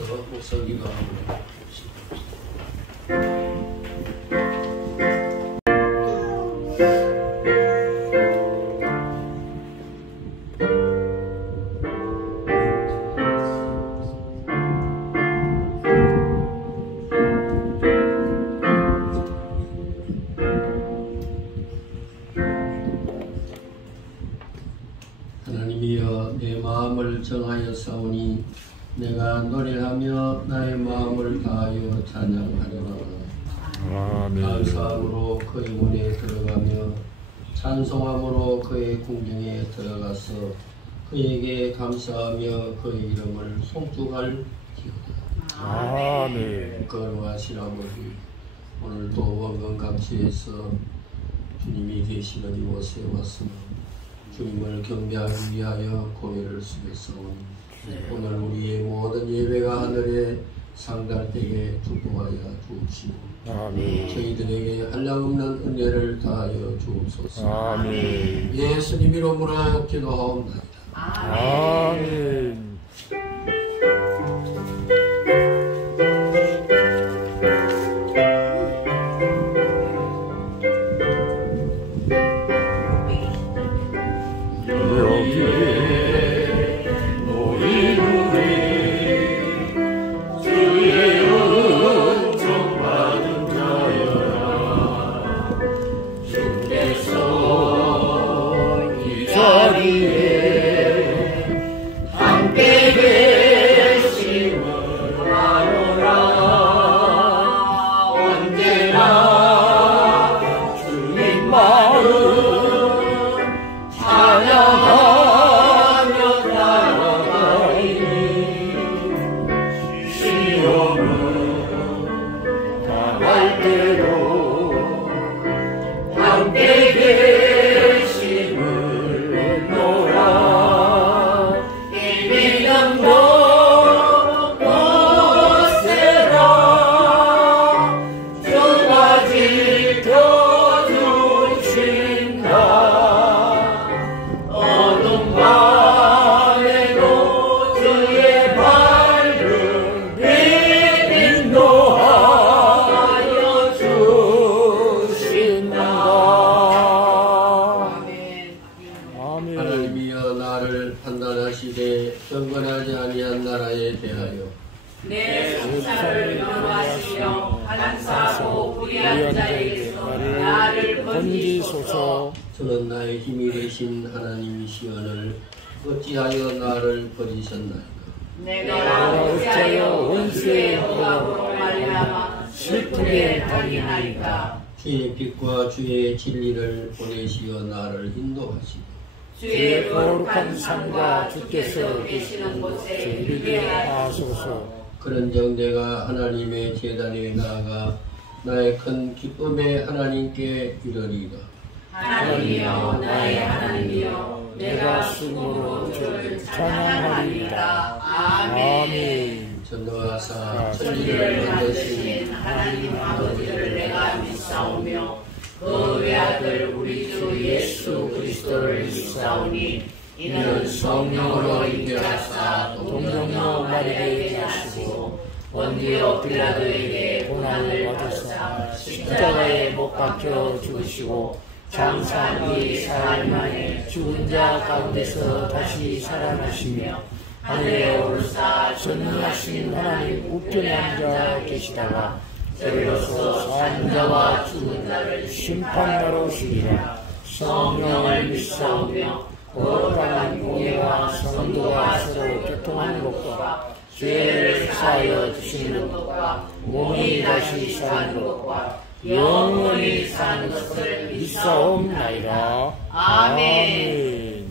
위해서 목사 기도하고 하나님이여, 내 마음을 정하여 싸우니 내가 노래하며 나의 마음을 다하여 찬양하리라. 감사함으로 그의 문에 들어가며 찬송함으로 그의 궁정에 들어가서 그에게 감사하며 그의 이름을 송축할지어다. 아멘. 거룩하신 아버지, 오늘도 원건감시에서 주님이 계시는 이곳에 왔으며 주님을 경배하기 위하여 고개를 숙였사오니 오늘 우리의 모든 예배가 하늘에 상달되게 축복하여 주옵시고 저희들에게 한량없는 은혜를 다하여 주옵소서. 아멘. 예수님 이름으로 기도하옵나이다. 아멘. 하나님이여, 나를 판단하시되 경건하지 아니한 나라에 대하여 내 성사를 면하시며 한사하고 불의한 자에게서 나를 건지소서. 저는 나의 힘이 되신 하나님이시오늘 어찌하여 나를 버리셨나이까. 내가 어찌하여 원수의 허락으로 말미암아 슬프게 당하나이까. 주의 빛과 주의 진리를 보내시어 나를 인도하시고 주의 거룩한 산과 주께서 계시는 곳에 이르게 하소서. 그런즉 내가 하나님의 제단에 나아가 나의 큰 기쁨에 하나님께 이르리라. 하나님이여, 나의 하나님이여, 내가 숨으로 주를 찬양하리이다. 아멘. 전능하사 천지를 천지를 만드신 만드신 하나님 아버지를 내가 믿사오며 그 외아들 우리 주 예수 그리스도를 믿사오니 이는 성령으로 인도하사 동정녀 마리아에게 하시고 본디오 빌라도에게 고난을 받으사 십자가에 못 박혀 죽으시고 장사한 뒤 사흘 만에 죽은 자 가운데서 다시 살아나시며 하늘에 오르사 전능하신 하나님 우편에 앉아 계시다가 저리로서 사는 자와 죽은 자를 심판하러 오시리라. 성령을 믿사오며 거룩한 공예와 성도가 서로 교통하는 것과 죄를 사하여 주시는 것과 몸이 다시 사는 것과 영원히 사는 것을 믿사옵나이다. 아멘.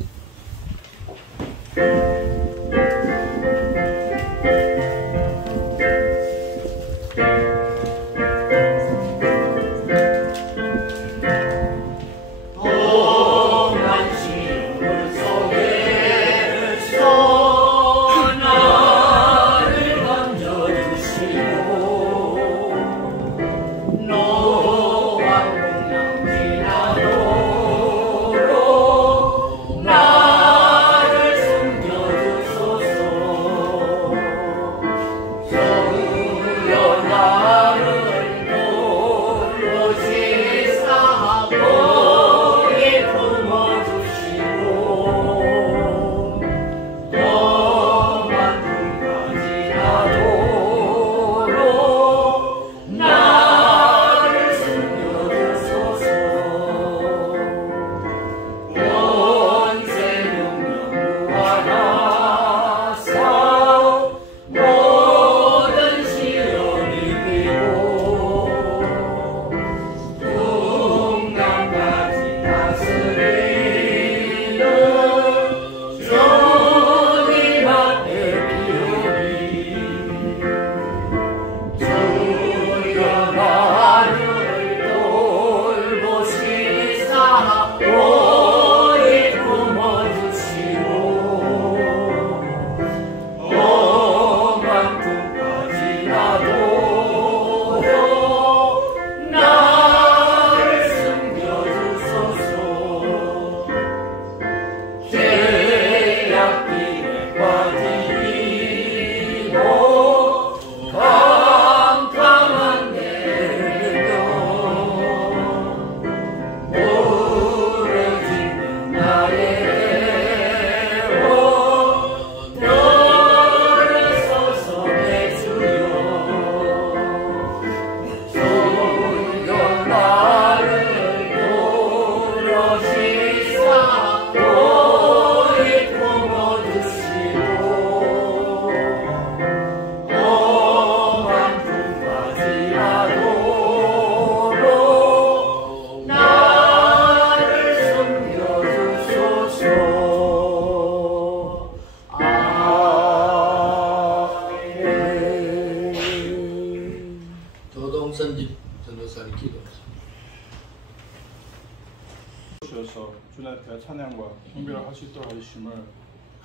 주셔서 주님 앞에 찬양과 경배를 할 수 있도록 하심을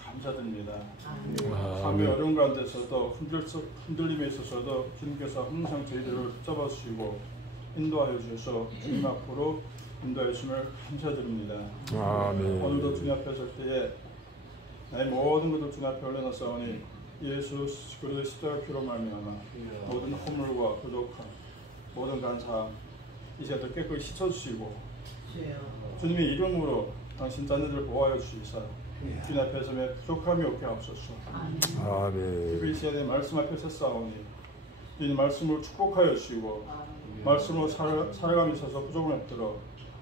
감사드립니다. 삶의 어려운 가운데서도 흔들림에 있어서도 주님께서 항상 저희들을 붙잡아주시고 인도하여 주셔서 주님 앞으로 인도하여 주심을 감사드립니다. 아멘. 오늘도 주님 앞에 설 때에 나의 모든 것을 주님 앞에 올려놓사오니 예수 그리스도의 십자가 피로 말미암아 모든 허물과 부족함 모든 간사함 이제도 깨끗이 씻어주시고 주님의 이름으로 당신 자녀들을 보호하여 주시사 주님 앞에 서에 부족함이 없게 하옵소서. 아멘. 특히 이 시간에 말씀 앞에 섰사오니 주님 말씀을 축복하여 주시고 말씀으로 살아감에 있어서 부족은 없도록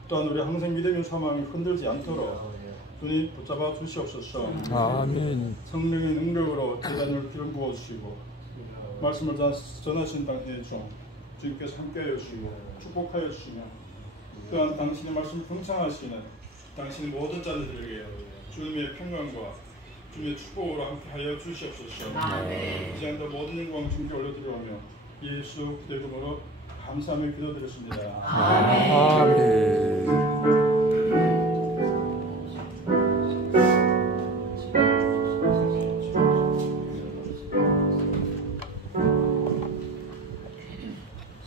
또한 우리 항상 믿음의 소망이 흔들지 않도록 주님 붙잡아 주시옵소서. 아멘. 성령의 능력으로 제자님을 기름 부어주시고 말씀을 전하신 당신의 종 주님께서 함께하여 주시고 축복하여 주시며 또한 당신의 말씀을 경청하시는 당신의 모든 자녀들에게 주님의 평강과 주님의 축복으로 함께하여 주시옵소서. 아멘. 이제 더 모든 영광 주님께 올려드리오며 예수 그리스도의 이름으로 감사하며 기도드렸습니다. 아멘. 아멘.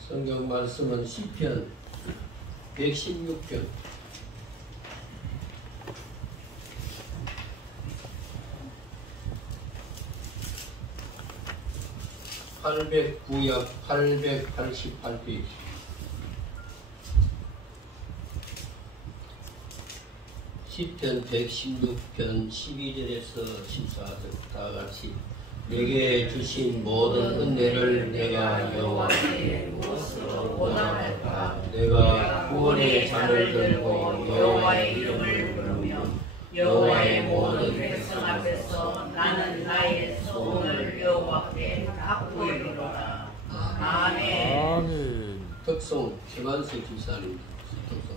성경 말씀은 시편 116편 809약 888페이지 시편 116편 12절에서 14절 다같이 내게 주신 모든 은혜를 내가 여호와께 무엇으로 보답할까? 내가 구원의 잔을 들고 여호와의 이름을 부르며 여호와의 모든 백성 앞에서 나는 나의 소원을 여호와께 갚으리로다. 아멘. 아멘. 특송 최만석 집사님 특송.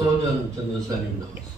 최소년 전도사님 나왔습니다.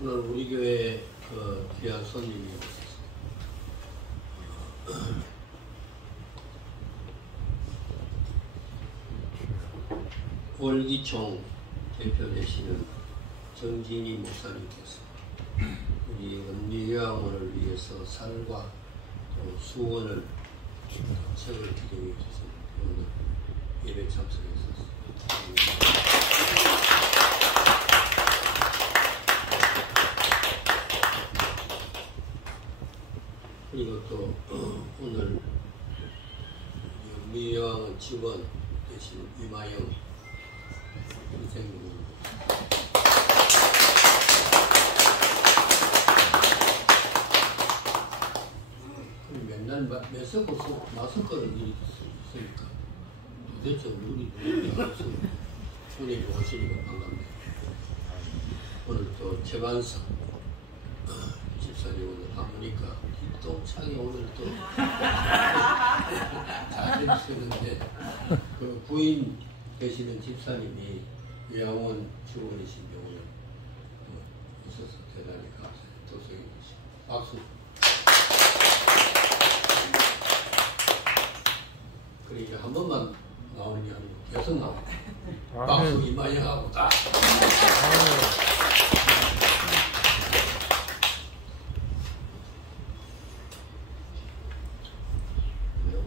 오늘 우리 교회 그 귀한 손님이 월기총 대표 되시는 정진희 목사님께서 우리 은리요양원을 위해서 살과 또 수원을 책을 기증해 주셔서 오늘 예배 참석했었습니다. 그리고 또 오늘 은리요양원 직원 되신 이마영 선생님 맨날 마스크를 이렇게 쓰니까 도대체 우리 누구냐서 손님이 오시니까 반갑네요. 오늘 또 최반성 집사님 오늘 하모니카 기똥차게 오늘 또 잘 해주셨는데 그 부인 되시는 집사님이 요양원 직원이신 경우는 있어서 대단히 감사해요. 도서관 박수. 그래 이제 한 번만 나오는 게 아니고 계속 나와. 박수 이마영하고 다.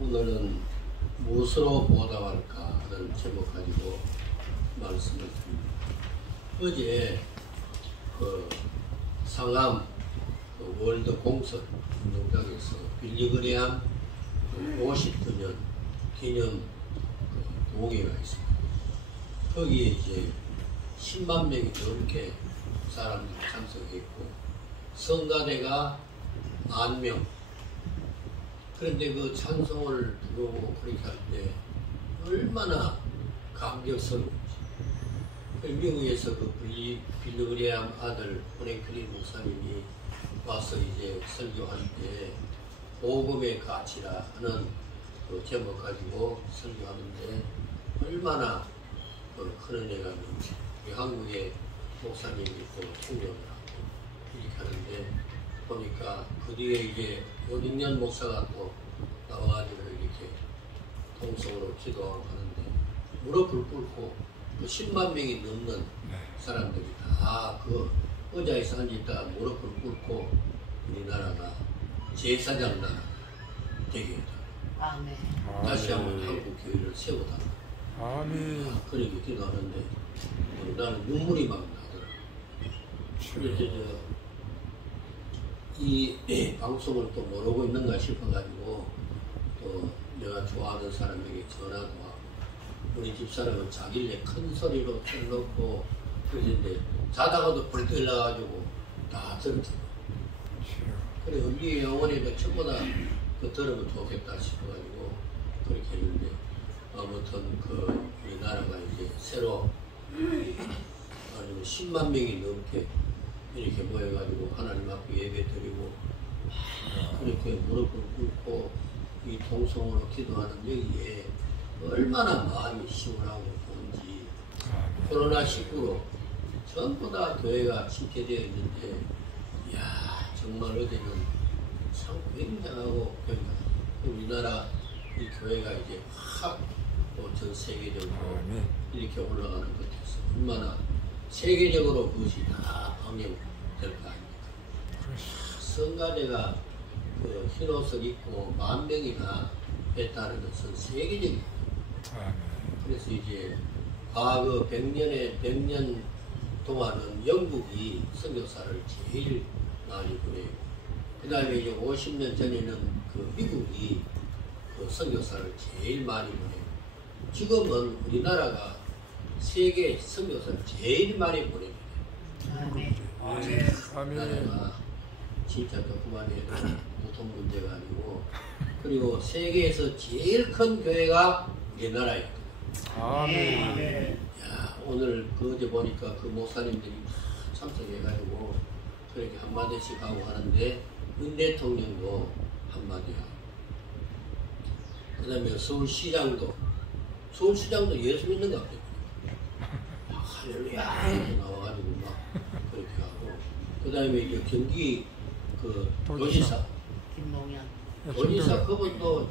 오늘은 무엇으로 보답할까 하는 제목 가지고 말씀을 드립니다. 어제 그 상암 그 월드 공설 운동장에서 빌리그레암 50주년 기념 그 동회가 있습니다. 거기에 이제 10만 명이 넘게 사람들이 참석했고 성가대가 10,000명. 그런데 그 찬송을 부르고 그렇게 할 때 얼마나 감격스러운지. 미국에서 그 빌리그레암 아들 프랭클린 목사님이 와서 이제 설교할 때 복음의 가치라 하는 그 제목 가지고 설교하는데 얼마나 큰 은혜가 있는지. 한국의 목사님이 또 통역을 하고 이렇게 하는데 보니까 그 뒤에 이제 5-6년 목사가 또 나와가지고 이렇게 통성으로 기도하고 하는데 무릎을 꿇고 그 10만 명이 넘는 사람들이 다 그 의자에서 앉아있다가 무릎을 꿇고 우리나라가 제사장 나라 되게 해달라. 아멘. 다시 한번 한국 교회를 세우다. 아멘. 그렇게 기도하는데 나는 눈물이 막 나더라고요. 그래서 이 방송을 또 모르고 있는가 싶어가지고 또 내가 좋아하는 사람에게 전화도 하고 우리 집사람은 자길래 큰 소리로 틀어놓고 그러는데 자다가도 벌떡 일어나가지고 다 들었더라고요. 그래 우리 영혼에도 전부 다 그 들으면 좋겠다 싶어가지고 그렇게 했는데 아무튼 그 우리나라가 이제 새로 아니면 10만 명이 넘게 이렇게 모여가지고 하나님 앞에 예배 드리고 그렇게 무릎을 꿇고 이 통성으로 기도하는 여기에 얼마나 마음이 시원하고 좋은지. 코로나19로 전부 다 교회가 침체되어 있는데 이야 정말 어제는 참 굉장하고 우리나라 이 교회가 이제 확 전 세계적으로 이렇게 올라가는 것 같아서 얼마나 세계적으로 그것이 다 방영될 거 아닙니까? 성가대가 그 흰옷을 입고 10,000명이나 했다는 것은 세계적입니다. 그래서 이제 과거 100년 동안은 영국이 선교사를 제일 많이 보내고 그 다음에 이제 50년 전에는 그 미국이 그 선교사를 제일 많이 보내고 지금은 우리나라가 세계 선교사를 제일 많이 보냅니다. 우리나라가 진짜 조그만 해도 보통 문제가 아니고 그리고 세계에서 제일 큰 교회가 우리나라예요. 아멘. 야, 오늘 어제 보니까 그 목사님들이 참석해가지고 그렇게 한마디씩 하고 하는데 윤 대통령도 한마디 하고 그 다음에 서울시장도 예수 믿는 것 같아요. 할렐루야 이렇게 나와가지고 막 그다음에 경기 그 도지사 김동현. 도지사 그분도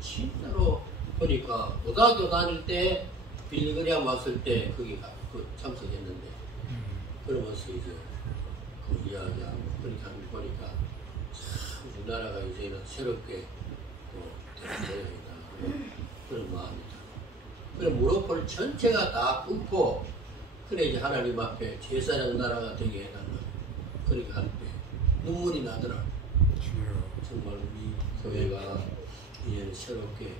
진짜로 보니까 고등학교 다닐 때 빌리그리안 왔을 때 거기 참석했는데 그러면서 이제 그 이야기하고 그렇게 하는 거 보니까 참 우리나라가 이제는 새롭게 되어야겠다 그런 마음이다. 그래 무릎을 전체가 다 꿇고 그래 이제 하나님 앞에 제사장 나라가 되게 해달라 그렇게 할 때 눈물이 나더라. 정말 우리 교회가 이제 새롭게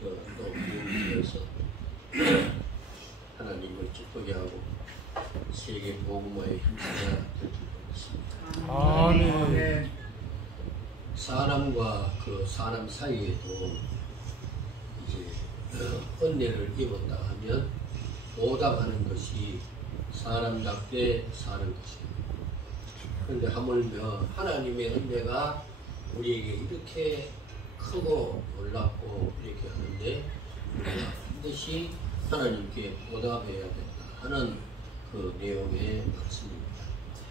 또 부흥되어서 하나님을 기쁘게 하고 세계 복음화의 힘쓰가 될 줄 믿습니다. 아멘. 사람과 그 사람 사이에도 이제 은혜를 입었다 하면 보답하는 것이 사람답게 사는 것입니다. 그런데 하물며 하나님의 은혜가 우리에게 이렇게 크고 놀랍고 이렇게 하는데 우리가 반드시 하나님께 보답해야겠다 하는 그 내용의 말씀입니다.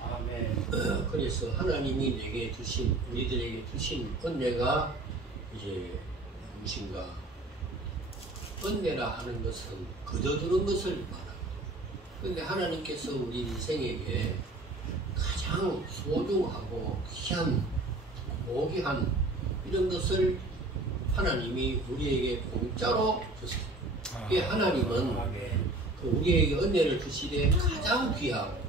아멘. 그래서 하나님이 내게 주신 우리들에게 주신 은혜가 이제 무엇인가? 은혜라 하는 것은 거둬두는 것을 말합니다. 그런데 하나님께서 우리 인생에게 가장 소중하고 귀한 고귀한 이런 것을 하나님이 우리에게 공짜로 줬습니다. 그게 하나님은 그 우리에게 은혜를 주시되 가장 귀하고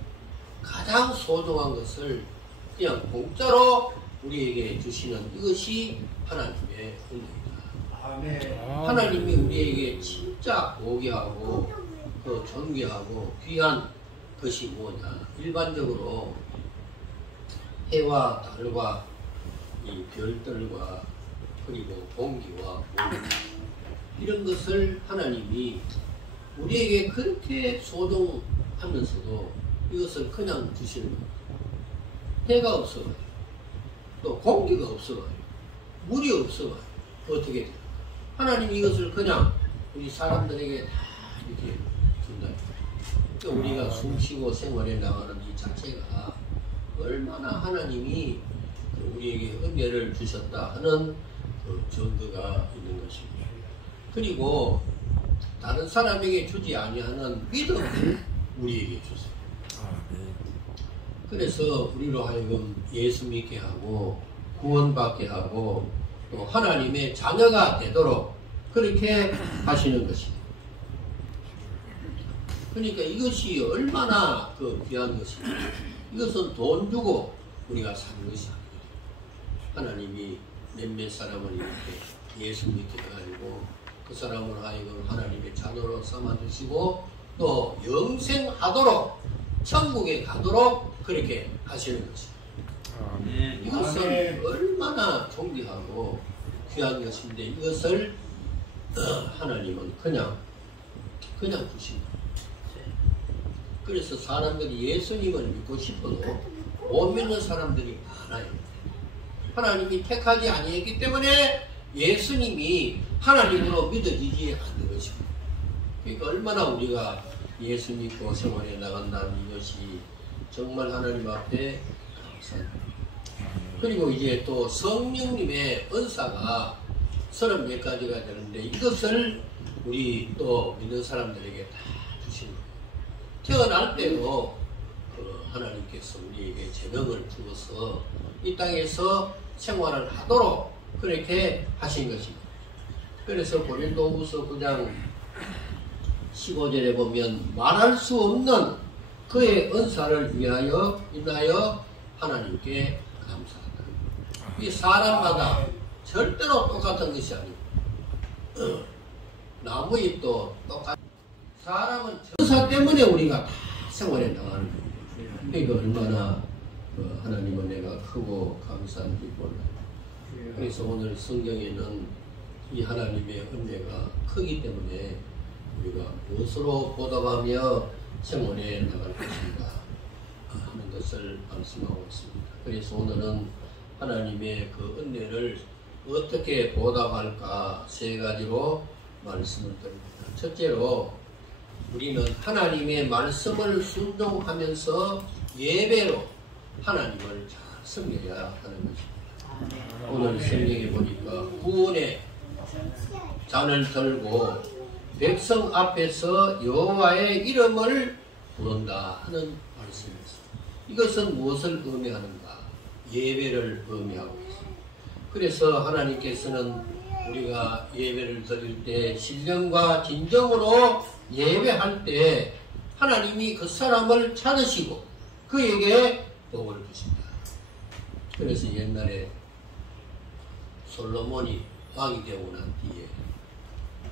가장 소중한 것을 그냥 공짜로 우리에게 주시는 이것이 하나님의 은혜입니다. 아멘. 하나님이 우리에게 진짜 고귀하고 그 존귀하고 귀한 것이 뭐냐? 일반적으로 해와 달과 이 별들과 그리고 공기와 물 이런 것을 하나님이 우리에게 그렇게 소중하면서도 이것을 그냥 주시는 거예요. 해가 없어요. 또 공기가 없어요. 물이 없어요. 어떻게 돼요? 하나님이 이것을 그냥 우리 사람들에게 다 이렇게 준다. 그러니까 우리가 숨쉬고 생활해 나가는 이 자체가 얼마나 하나님이 우리에게 은혜를 주셨다 하는 그 증거가 있는 것입니다. 그리고 다른 사람에게 주지 아니하는 믿음을 우리에게 주세요. 그래서 우리로 하여금 예수 믿게 하고 구원받게 하고 또 하나님의 자녀가 되도록 그렇게 하시는 것입니다. 그러니까 이것이 얼마나 그 귀한 것입니다. 이것은 돈 주고 우리가 사는 것이 아닙니다. 하나님이 몇몇 사람을 이렇게 예수 믿게 해가지고 그 사람을 하여금 하나님의 자녀로 삼아주시고 또 영생하도록 천국에 가도록 그렇게 하시는 것입니다. 이것은 얼마나 존귀하고 귀한 것인데 이것을 하나님은 그냥 주십니다. 그래서 사람들이 예수님을 믿고 싶어도 못 믿는 사람들이 많아요. 하나님이 택하지 아니했기 때문에 예수님이 하나님으로 믿어지지 않는 것입니다. 그러니까 얼마나 우리가 예수 믿고 생활해 나간다는 이것이 정말 하나님 앞에 감사합니다. 그리고 이제 또 성령님의 은사가 30몇 가지가 되는데 이것을 우리 또 믿는 사람들에게 다 주시는 거예요. 태어날 때도 그 하나님께서 우리에게 제명을 주어서 이 땅에서 생활을 하도록 그렇게 하신 것입니다. 그래서 고린도후서 9장 15절에 보면 말할 수 없는 그의 은사를 인하여 하나님께 감사하다. 이 사람마다 절대로 똑같은 것이 아니고 나무잎도 똑같. 사람은 은사 때문에 우리가 다 생활해 나가는 거예요. 그러니까 얼마나 하나님은 내가 크고 감사한지 몰라요. 그래서 오늘 성경에는 이 하나님의 은혜가 크기 때문에 우리가 무엇으로 보답하며 생활해 나갈 것인가 하는 것을 말씀하고 있습니다. 그래서 오늘은 하나님의 그 은혜를 어떻게 보답할까 3가지로 말씀을 드립니다. 첫째로 우리는 하나님의 말씀을 순종하면서 예배로 하나님을 잘 섬겨야 하는 것입니다. 오늘 성경에 보니까 구원의 잔을 들고 백성 앞에서 여호와의 이름을 부른다 하는 말씀이었습니다. 이것은 무엇을 의미하는가? 예배를 의미하고 있습니다. 그래서 하나님께서는 우리가 예배를 드릴 때 신령과 진정으로 예배할 때 하나님이 그 사람을 찾으시고 그에게 복을 주신다. 그래서 옛날에 솔로몬이 왕이 되고 난 뒤에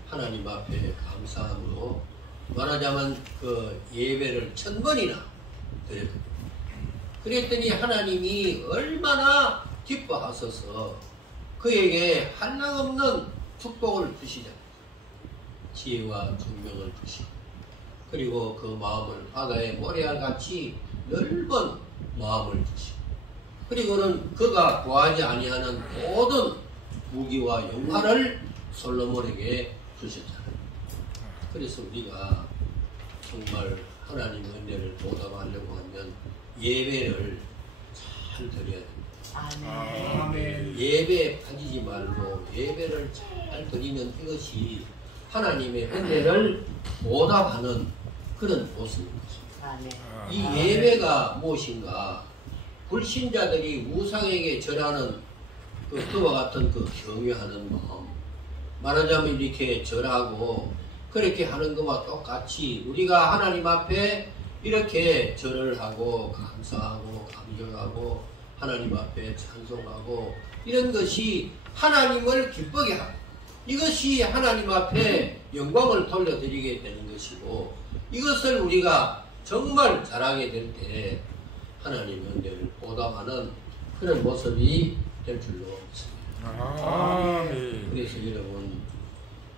하나님 앞에 감사함으로 말하자면 그 예배를 1000번이나 드렸거든요. 그랬더니 하나님이 얼마나 기뻐하셔서 그에게 한량없는 축복을 주시잖아요. 지혜와 총명을 주시고 그리고 그 마음을 바다의 모래알같이 넓은 마음을 주시고 그리고는 그가 구하지 아니하는 모든 무기와 영화를 솔로몬에게 주셨잖아요. 그래서 우리가 정말 하나님의 은혜를 보답하려고 하면 예배를 잘 드려야 됩니다. 아멘. 예배에 빠지지 말고 예배를 잘 드리는 이것이 하나님의 은혜를 보답하는 그런 모습입니다. 아멘. 이 예배가 무엇인가? 불신자들이 우상에게 절하는 그와 같은 그 경외하는 마음, 말하자면 이렇게 절하고 그렇게 하는 것과 똑같이 우리가 하나님 앞에 이렇게 절을 하고 감사하고 감격하고 하나님 앞에 찬송하고 이런 것이 하나님을 기쁘게 하고 이것이 하나님 앞에 영광을 돌려드리게 되는 것이고 이것을 우리가 정말 잘하게 될 때 하나님의 은혜를 보답하는 그런 모습이 될 줄로 믿습니다. 그래서 여러분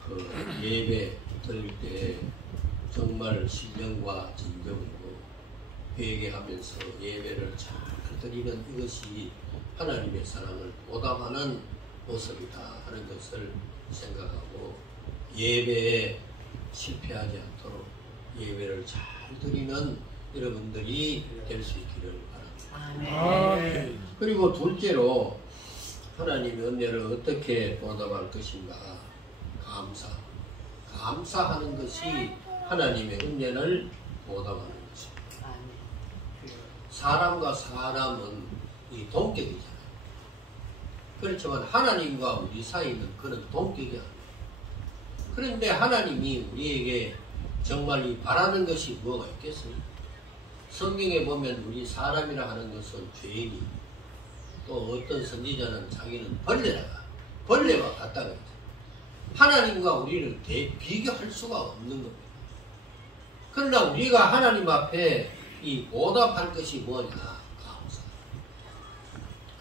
그 예배 드릴 때 정말 신령과 진정으로 회개하면서 예배를 잘 드리는 이것이 하나님의 사랑을 보답하는 모습이다 하는 것을 생각하고 예배에 실패하지 않도록 예배를 잘 드리는 여러분들이 될 수 있기를 바랍니다. 아멘. 그리고 둘째로 하나님의 은혜를 어떻게 보답할 것인가? 감사하는 것이 하나님의 은혜를 보답하는 것입니다. 아멘. 사람과 사람은 이 동격이잖아요. 그렇지만 하나님과 우리 사이는 그런 동격이 아니에요. 그런데 하나님이 우리에게 정말 이 바라는 것이 뭐가 있겠어요? 성경에 보면 우리 사람이라 하는 것은 죄인이 또 어떤 선지자는 자기는 벌레와 같다고 했죠. 하나님과 우리를 비교할 수가 없는 겁니다. 그러나 우리가 하나님 앞에 이 보답할 것이 뭐냐?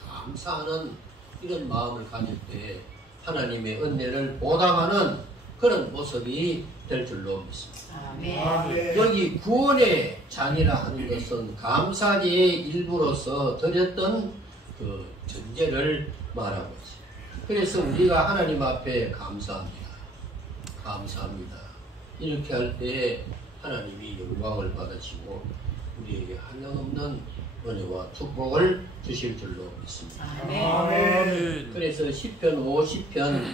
감사하는 이런 마음을 가질 때 하나님의 은혜를 보답하는 그런 모습이 될 줄로 믿습니다. 아멘. 여기 구원의 잔이라 하는 것은 감사제의 일부로서 드렸던 그 전제를 말하고 있습니다. 그래서 우리가 하나님 앞에 감사합니다. 이렇게 할 때 하나님이 영광을 받으시고 우리에게 한량없는 은혜와 축복을 주실 줄로 믿습니다. 아멘. 그래서 시편 50편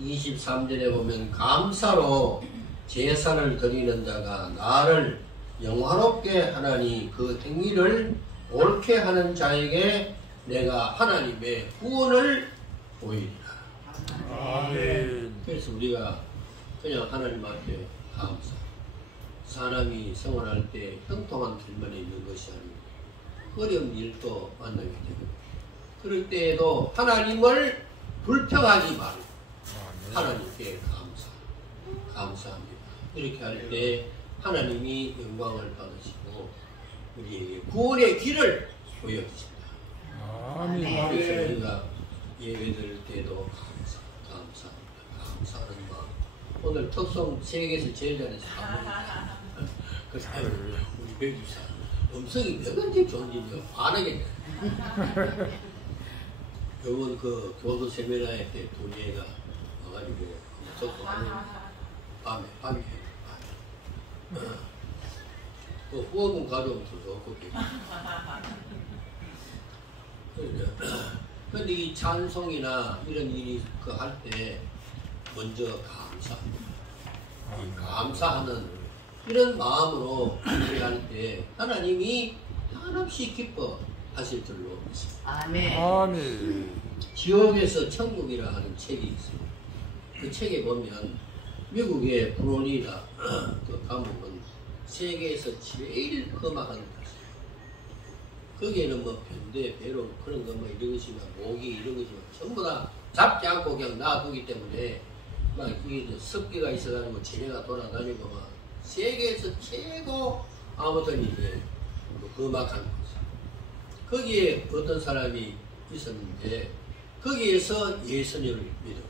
23절에 보면 감사로 제사를 드리는 자가 나를 영화롭게 하나니 그 행위를 옳게 하는 자에게 내가 하나님의 구원을 보이리라. 아멘. 그래서 우리가 그냥 하나님 앞에 감사. 사람이 생활할 때 형통한 길만 있는 것이 아니고 어려운 일도 만나게 되고 그럴 때에도 하나님을 불평하지 말고 하나님께 감사합니다. 이렇게 할 때 하나님이 영광을 받으시고 우리에게 구원의 길을 보여주신다. 아멘. 그래서 우리가 예배드릴 때도 감사하는 마음. 오늘 특송 세계에서 제일 잘해서 감사합니다. 그 사람을 우리 배주사 음성이 몇 가지 좋은지 반하겠네. 요번 그 교도 세미나에 때 두 애가 와가지고 저도 밤에 그 후원금 가져오면 더 좋고. 근데 이 찬송이나 이런 일이 그 할 때 먼저 감사합니다. 감사하는 이런 마음으로 일할 때 하나님이 한없이 기뻐하실 줄로 믿습니다. 아멘. 아멘. 지옥에서 천국이라 하는 책이 있어요. 그 책에 보면 미국의 브로니라 그 감옥은 세계에서 제일 험악한 곳이에요. 거기에는 뭐 변대, 배로 그런 거 뭐 이런 것이나 모기 이런 것이나 전부 다 잡지 않고 그냥 놔두기 때문에 막 이게 습기가 있어가지고 지네가 돌아다니고 막 세계에서 최고 아무튼 이제 험악한 곳이에요. 거기에 어떤 사람이 있었는데 거기에서 예수님을 믿어요.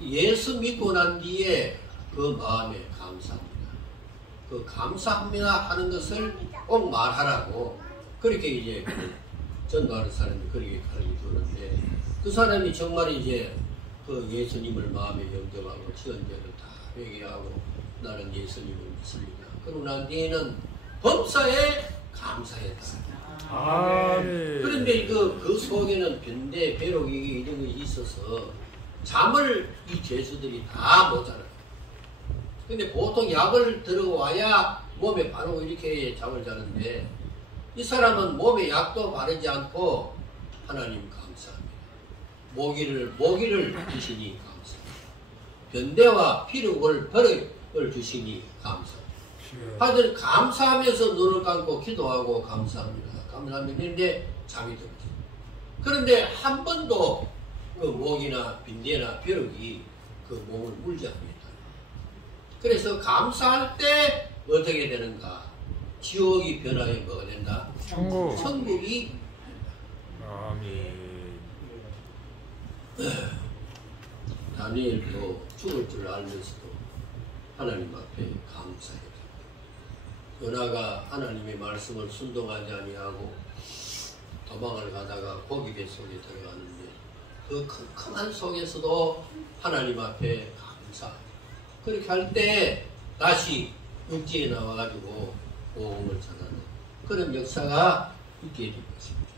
예수 믿고 난 뒤에 그 마음에 감사합니다. 그 감사합니다 하는 것을 꼭 말하라고 그렇게 이제 전도하는 사람이 그렇게 가르쳐주는데 그 사람이 정말 이제 그 예수님을 마음에 영접하고 지은죄를 다 회개하고 나는 예수님을 믿습니다. 그러고 난 뒤에는 범사에 감사했다. 아멘. 그런데 그 속에는 변대, 배록 이런 것이 있어서 잠을 이 죄수들이 다 못 자요. 근데 보통 약을 들어와야 몸에 바르고 이렇게 잠을 자는데 이 사람은 몸에 약도 바르지 않고 하나님 감사합니다. 모기를 주시니 감사합니다. 변대와 피룩을 버릇을 주시니 감사합니다. 하여튼 감사하면서 눈을 감고 기도하고 감사합니다. 감사합니다. 그런데 잠이 들었죠. 그런데 한 번도 그 모기나 빈대나 벼룩이 그 몸을 물지 않습니다. 그래서 감사할 때 어떻게 되는가? 지옥이 변화에 뭐가 된다? 천국. 천국이 아멘. 다니엘도 죽을 줄 알면서도 하나님 앞에 감사해요. 요나가 하나님의 말씀을 순종하지 아니하고 도망을 가다가 고기 뱃속에 들어가는데 그 컴컴한 속에서도 하나님 앞에 감사. 그렇게 할 때 다시 육지에 나와가지고 복음을 전하는 그런 역사가 있게 된 것입니다.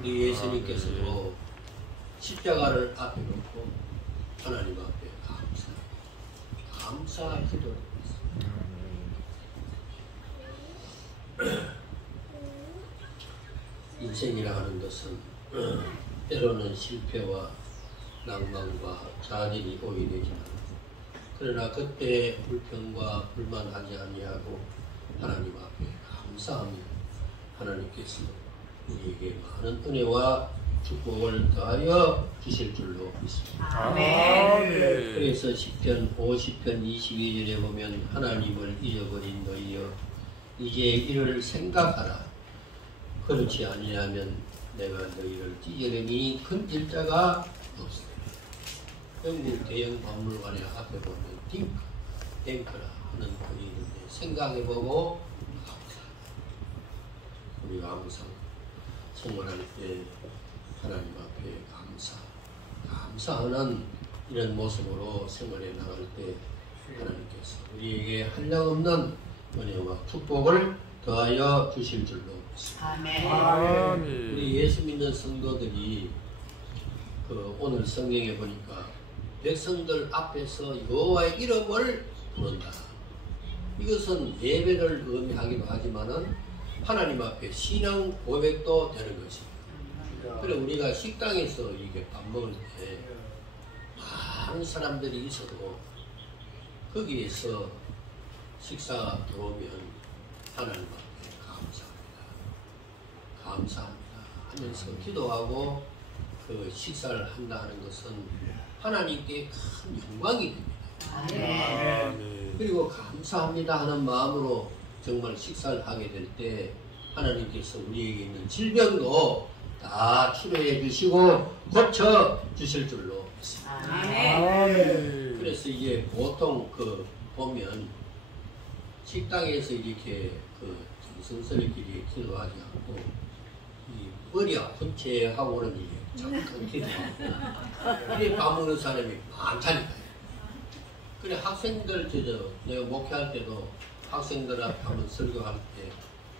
우리 예수님께서도 십자가를 앞에 놓고 하나님 앞에 감사 기도를 했습니다. 인생이라 하는 것은 때로는 실패와 낭만과 좌절이 오게 되지만 그러나 그때 불평과 불만하지 아니하고 하나님 앞에 감사하며 하나님께서 우리에게 많은 은혜와 축복을 더하여 주실 줄로 믿습니다. 아멘. 그래서 10편 50편 22절에 보면 하나님을 잊어버린 너희여 이제 이를 생각하라. 그렇지 아니하면 내가 너희를 찢어내니 건질 자가 없으리라. 영국 대형 박물관의 앞에 보면 딩크라 하는 글이 있는데 생각해보고 우리가 항상 생활할 때 하나님 앞에 감사하는 이런 모습으로 생활해 나갈 때 하나님께서 우리에게 한량없는 은혜와 축복을 더하여 주실 줄로 믿습니다. 아멘. 우리 예수 믿는 성도들이 그 오늘 성경에 보니까 백성들 앞에서 여호와의 이름을 부른다. 이것은 예배를 의미하기도 하지만은 하나님 앞에 신앙 고백도 되는 것입니다. 그래 우리가 식당에서 이게 밥 먹을 때 많은 사람들이 있어도 거기에서 식사 들어오면 하나님 앞에 감사합니다 하면서 기도하고 그 식사를 한다 하는 것은 하나님께 큰 영광이 됩니다. 아멘. 그리고 감사합니다 하는 마음으로 정말 식사를 하게 될 때 하나님께서 우리에게 있는 질병도 다 치료해 주시고 고쳐 주실 줄로 믿습니다. 아멘. 그래서 이제 보통 그 보면 식당에서 이렇게 그 정성스럽게 기도하지 않고 이 머리 아픈 채 하고는 이게 잠깐 기도하고 이래 밥 먹는 사람이 많다니까요. 그래 학생들 내가 목회할 때도 학생들 앞에 한번 설교할 때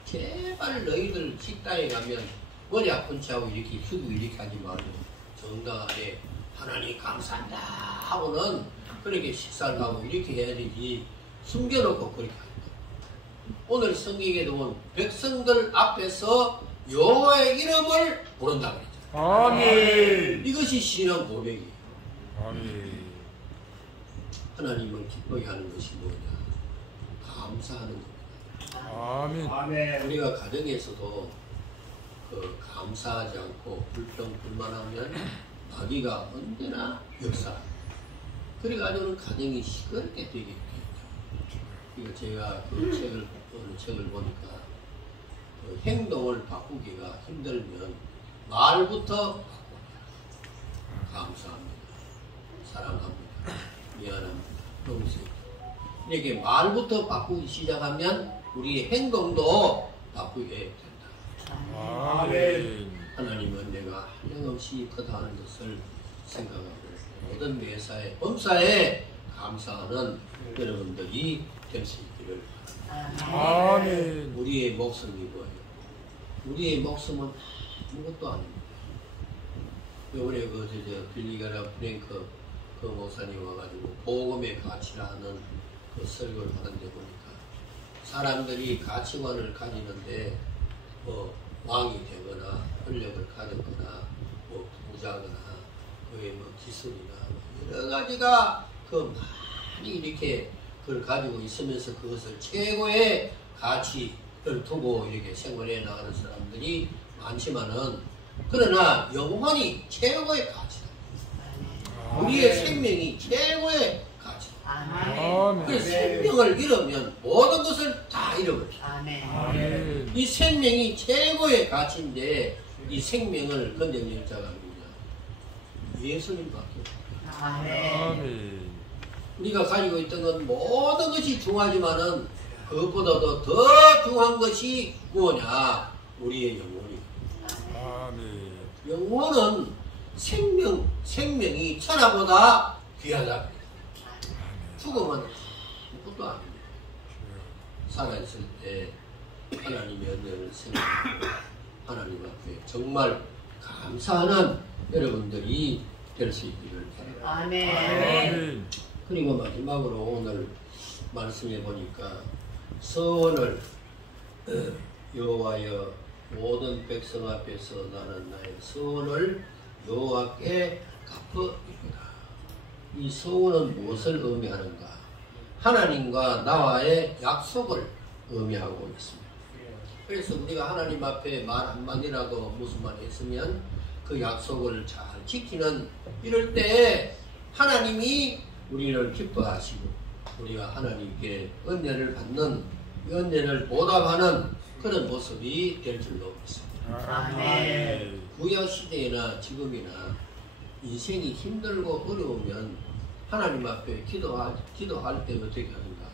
제발 너희들 식당에 가면 머리 아픈 채하고 이렇게 휴고 이렇게 하지 말고 정당하게 하나님 감사합니다 하고는 그렇게 식사를 하고 이렇게 해야 되지 숨겨놓고 그렇게 합니다. 오늘 성경에 나온 백성들 앞에서 여호와의 이름을 부른다고 했잖아요. 아멘. 이것이 신앙 고백이에요. 아멘. 하나님을 기쁘게 하는 것이 뭐냐? 감사하는 겁니다. 아멘. 아멘. 우리가 가정에서도 그 감사하지 않고 불평불만하면 마귀가 언제나 역사. 그래가지고는 가정이 시끄럽게 되게 그러니까 제가 그 어느 책을 보니까 그 행동을 바꾸기가 힘들면 말부터 바꾸자. 감사합니다. 사랑합니다. 미안합니다. 용서해. 이렇게 말부터 바꾸기 시작하면 우리의 행동도 바꾸게 된다. 아멘. 하나님은 내가 한량없이 거다하는 것을 생각하고 모든 매사에 범사에 감사하는 여러분들이 될 수 있기를 바랍니다. 아멘. 우리의 목숨이 뭐예요? 우리의 목숨은 아무것도 아닙니다. 이번에 그 빌리가라 프랭크 그 목사님 와가지고 복음의 가치라는 그 설교를 하는데 보니까 사람들이 가치관을 가지는데 뭐 왕이 되거나 권력을 가졌거나 뭐 부자거나 그의 뭐 기술이나 뭐 여러 가지가 그 많이 이렇게 그걸 가지고 있으면서 그것을 최고의 가치를 두고 이렇게 생활해 나가는 사람들이 많지만은 그러나 영혼이 최고의 가치다. 우리의 생명이 최고의 가치다. 아멘. 그 생명을 잃으면 모든 것을 다 잃어버립니다. 아멘. 이 생명이 최고의 가치인데 이 생명을 건져낼 자가 누구냐? 예수님밖에 없다. 아멘. 우리가 가지고 있던 건 모든 것이 중하지만은 그것보다도 더 중한 것이 무엇냐? 우리의 영혼이. 아멘. 영혼은 생명이 천하보다 귀하다. 죽음은 아무것도 아닙니다. 살아있을 때 하나님의 은혜를 생각하고 하나님 앞에 정말 감사하는 여러분들이 될 수 있기를 바랍니다. 아멘. 그리고 마지막으로 오늘 말씀해 보니까 서원을 여호와여 모든 백성 앞에서 나는 나의 서원을 여호와께 갚으리로다. 이 서원은 무엇을 의미하는가? 하나님과 나와의 약속을 의미하고 있습니다. 그래서 우리가 하나님 앞에 말 한마디라도 무슨 말 했으면 그 약속을 잘 지키는 이럴 때 하나님이 우리를 기뻐하시고 우리가 하나님께 은혜를 받는 은혜를 보답하는 그런 모습이 될 줄로 믿습니다. 아멘. 구약 시대나 지금이나 인생이 힘들고 어려우면 하나님 앞에 기도할 때 어떻게 하는가?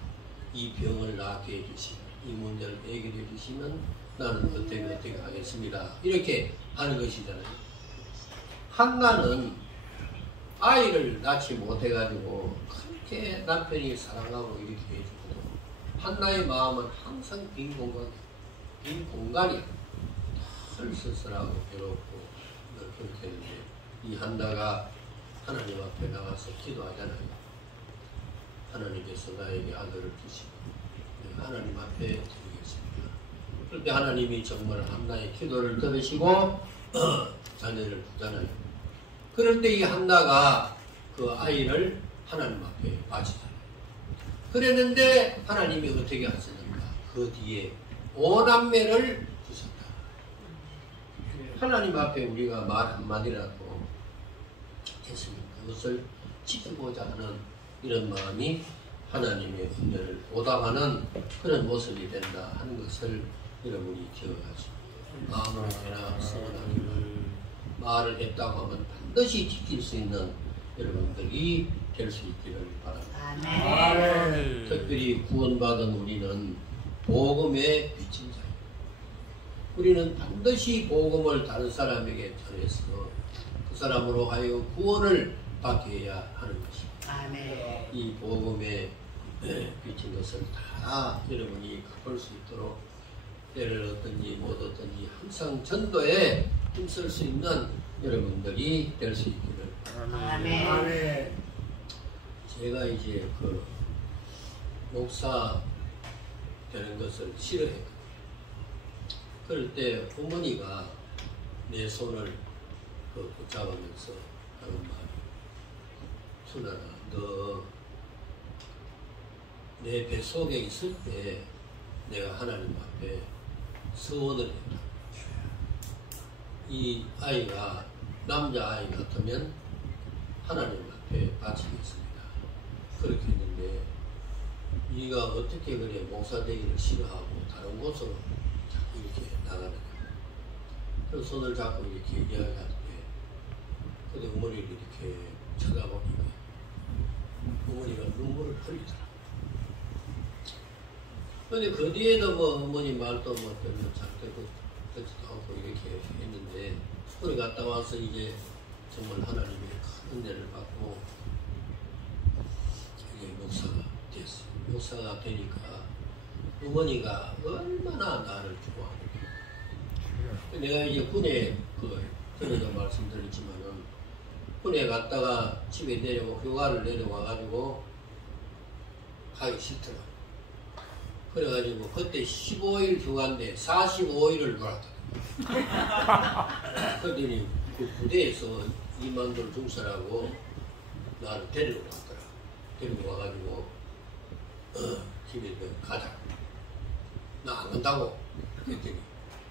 이 병을 낫게 해주시면, 이 문제를 해결해 주시면 나는 어떻게 하겠습니다. 이렇게 하는 것이잖아요. 한나는 아이를 낳지 못해가지고 그렇게 남편이 사랑하고 이렇게 해주고 한나의 마음은 항상 빈 공간이야. 늘 쓸쓸하고 괴롭고 그렇게 했는데 이 한나가 하나님 앞에 나가서 기도하잖아요. 하나님께서 나에게 아들을 주시고 내가 하나님 앞에 드리겠습니다. 그럴 때 하나님이 정말 한나의 기도를 들으시고 자녀를 주잖아요. 그럴 때 이 한나가 그 아이를 하나님 앞에 바치잖아요. 그랬는데 하나님이 어떻게 하셨는가? 그 뒤에 5남매를 주셨다. 하나님 앞에 우리가 말 한마디라도 했으면 그것을 지키고자 하는 이런 마음이 하나님의 은혜를 보답하는 그런 모습이 된다 하는 것을 여러분이 기억하시고 마음으로 해나 서운하기를 말을 했다고 하면 반드시 지킬 수 있는 여러분들이 될 수 있기를 바랍니다. 아멘. 특별히 구원받은 우리는 복음의 빚진 자예요. 우리는 반드시 복음을 다른 사람에게 전해서 그 사람으로 하여금 구원을 받게 해야 하는 것입니다. 이 복음의 비친 것을 다 여러분이 볼 수 있도록 때를 얻든지 못 얻든지 항상 전도에 힘쓸 수 있는 여러분들이 될 수 있기를. 아멘. 제가 이제 그 목사 되는 것을 싫어했거든요. 그럴 때 어머니가 내 손을 붙잡으면서 하는 말이, 순아라, 너 내 뱃속에 있을 때 내가 하나님 앞에 서원을 했다. 이 아이가 남자아이 같으면 하나님 앞에 바치겠습니다. 그렇게 했는데 네가 어떻게 그래 목사되기를 싫어하고 다른 곳으로 자꾸 이렇게 나가느냐. 그래서 손을 잡고 이렇게 이야기할 때 근데 어머니를 이렇게 쳐다보니까 어머니가 눈물을 흘리더라. 근데 그 뒤에도 뭐 어머니 말도 뭐 때문에 잘되고 그렇지도 않고 이렇게 했는데 우리 갔다 와서 이제 정말 하나님의 큰 은혜를 받고 이제 목사가 됐어요. 목사가 되니까 어머니가 얼마나 나를 좋아하는지. 내가 이제 군에 전에도 말씀드렸지만은 군에 갔다가 집에 휴가를 내려와가지고 가기 싫더라. 그래가지고 그때 15일 휴가인데 45일을 놀았다. 그랬더니 그 부대에서 이만돌 중사라고 나를 데리러 갔더라. 데리고 와가지고 집에 가자. 나 안 간다고. 그랬더니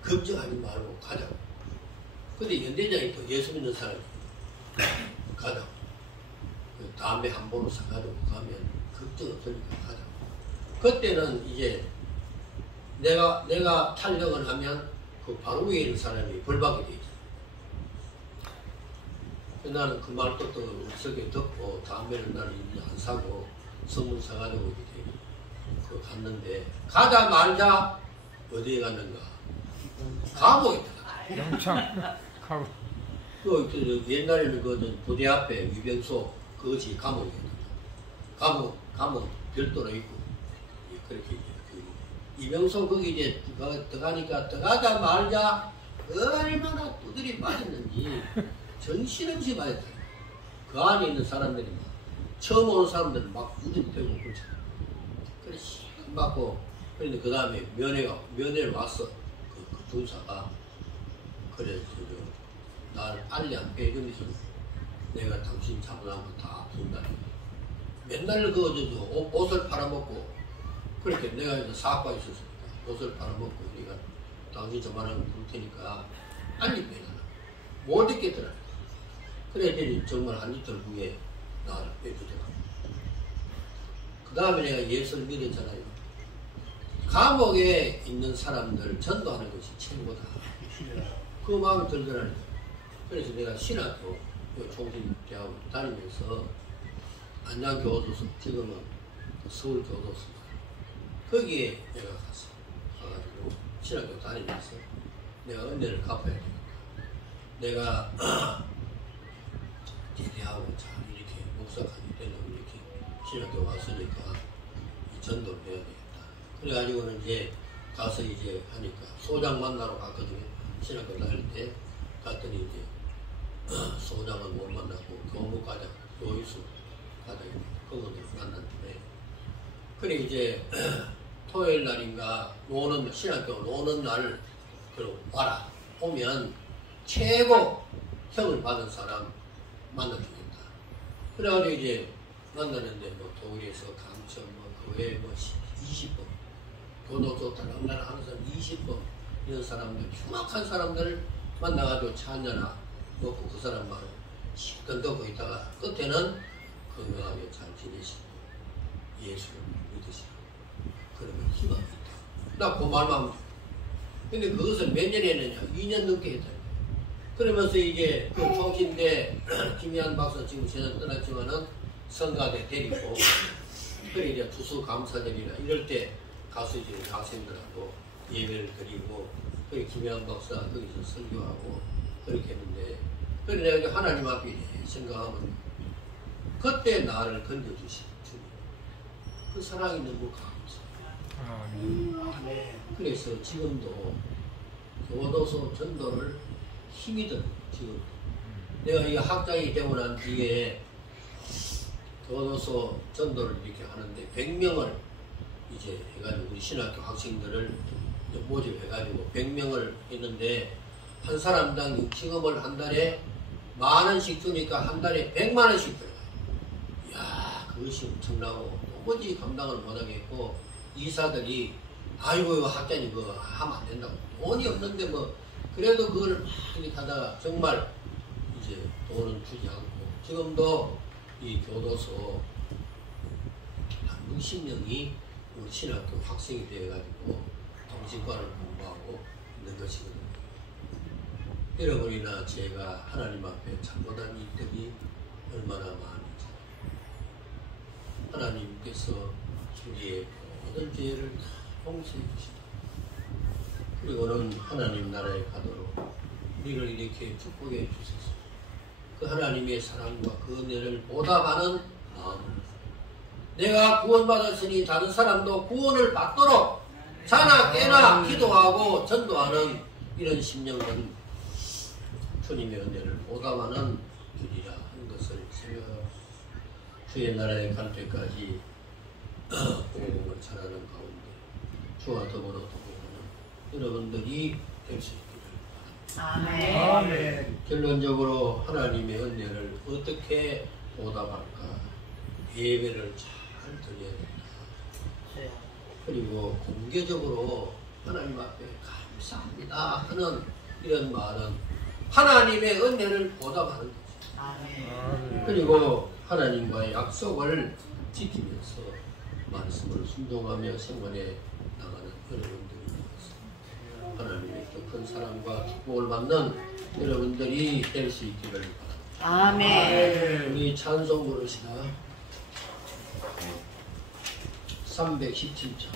걱정하지 말고 가자고. 근데 연대장이 또 예수 믿는 사람이 가자고. 담배 한 번을 사가지고 가면 걱정 없으니까 가자고. 그때는 이제 내가 탈령을 하면 그 바로 위에 있는 사람이 벌받게 돼 있잖아. 나는 그 말도 또 없게 듣고 담배는 나는 안 사고 선물 사가지고 이렇게 갔는데 가자 말자 어디에 갔는가? 감옥에 들어갔다. 영창 가고. 그 옛날에는 그 부대 앞에 위병소 그것이 감옥이 있다. 감옥 별도로 있고 그렇게 이제 이병소 거기 이제 들어가니까 들어가자 말자 얼마나 두드리 맞았는지 정신없이 맞았다. 그 안에 있는 사람들이 막 처음 오는 사람들은 막 두드리 패고 그렇잖아. 그래 시간 받고 그런데 그 다음에 면회를 왔어. 그 중사가 그래서 나를 빨리 안 빼주면서 내가 당신 잘못한 거 다 본다. 맨날 옷을 팔아먹고 그렇게 내가 이제 사업가 있었으니까 옷을 팔아먹고 우리가 당신 저만한 거 볼 테니까 빨리 빼놔라. 못 있겠더라. 그래 애들이 정말 한 이틀 후에 나를 빼주더라. 그 다음에 내가 예수를 믿었잖아요. 감옥에 있는 사람들 전도하는 것이 최고다. 그 마음이 들더라니까. 그래서 내가 신학교 총신대학을 다니면서 안양교도소, 지금은 서울교도소 거기에 내가 갔어. 가가지고 신학교 다니면서 내가 은혜를 갚아야 되겠다. 내가 제대하고 잘 이렇게 목사까지 되는 이렇게 신학교 왔으니까 전도를 해야 되겠다. 그래가지고는 이제 가서 이제 하니까 소장 만나러 갔거든요. 신학교 다닐 때 갔더니 이제 소장은 못 만나고 교무과장 조이수 과장이 그분들 만났는데 그래 이제 토요일 날인가 신학교 노는 날 와라. 오면 최고 형을 받은 사람 만나주겠다. 그래가지고 이제 만나는데 뭐 독일에서 강천 그 외에 20번 교도소 달랑달랑 하는 사람 20번 이런 사람들 흉악한 사람들을 만나가지고 차 한잔 먹고 그 사람만 시간 듣고 있다가 끝에는 건강하게 잘 지내시고 예수를 믿으시고 그러면 희망이 있다. 나 그 말만 근데 그것을 몇 년 했느냐 2년 넘게 했다. 그러면서 이제 그 총신대 김희한 박사 지금 세상 떠났지만은 성가대 데리고 그래 이제 추수감사절이나 이럴 때 가서 이제 학생들하고 예배를 드리고 그 김희한 박사 거기서 설교하고 그렇게 했는데 그래 내가 이제 하나님 앞에 생각하면 그때 나를 건져주신 주님 그 사랑이 너무 감사해요. 그래서 지금도 교도소 전도를 힘이 들어요. 지금 내가 이 학장이 되고 난 뒤에 교도소 전도를 이렇게 하는데 100명을 이제 해가지고 우리 신학교 학생들을 모집해가지고 100명을 했는데 한 사람당 지금을 한 달에 10,000원씩 주니까 한 달에 100만원씩 들어가요. 이야, 그것이 엄청나고 도무지 감당을 못하겠고 이사들이 아이고 이거 학자님 그거 하면 안 된다고 돈이 없는데 뭐 그래도 그걸 막 이렇게 하다가 정말 이제 돈은 주지 않고 지금도 이 교도소 한 60명이 우리 신학교 학생이 되어가지고 정신과를 공부하고 있는 것이거든요. 여러분이나 제가 하나님 앞에 참고한 일들이 얼마나 많은지 하나님께서 우리의 모든 죄를 다 용서해 주시다. 그리고는 하나님 나라에 가도록 우리를 이렇게 축복해 주셔서 그 하나님의 사랑과 그 은혜를 보답하는 마음으로 내가 구원받았으니 다른 사람도 구원을 받도록 자나 깨나 기도하고 전도하는 이런 심령은 주님의 은혜를 보답하는 길이라 하는 것을 생각하고 주의 나라에 갈 때까지 복음을 전하는 가운데 주와 더불어 동행하는 여러분들이 될 수 있기를 바랍니다. 아멘. 결론적으로 하나님의 은혜를 어떻게 보답할까? 예배를 잘 드려야 된다. 그리고 공개적으로 하나님 앞에 감사합니다 하는 이런 말은 하나님의 은혜를 보답하는 거죠. 아멘. 그리고 하나님과의 약속을 지키면서 말씀을 순종하며 생활해 나가는 여러분들이 되어서 하나님의 또 큰 사랑과 축복을 받는 여러분들이 될 수 있기를 바랍니다. 아멘. 우리 찬송 부르시나 317장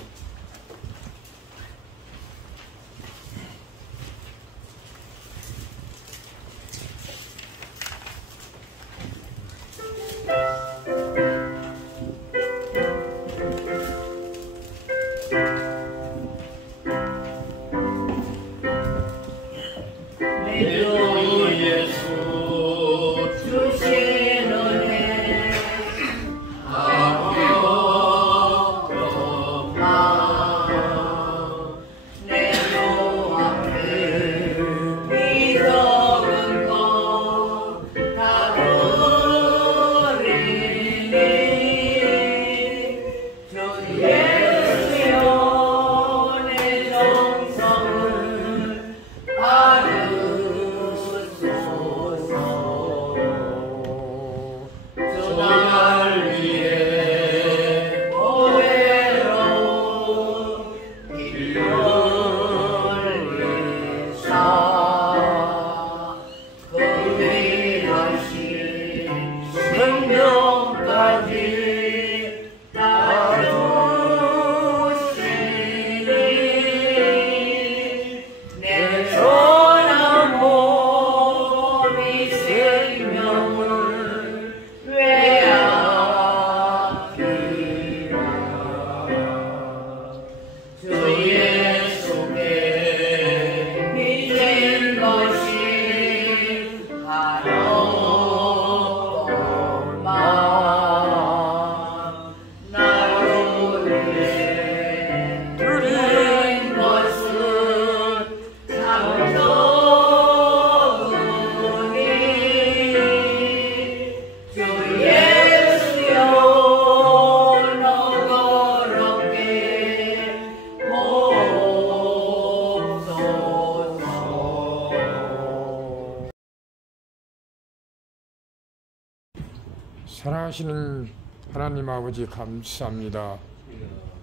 사랑하시는 하나님 아버지 감사합니다.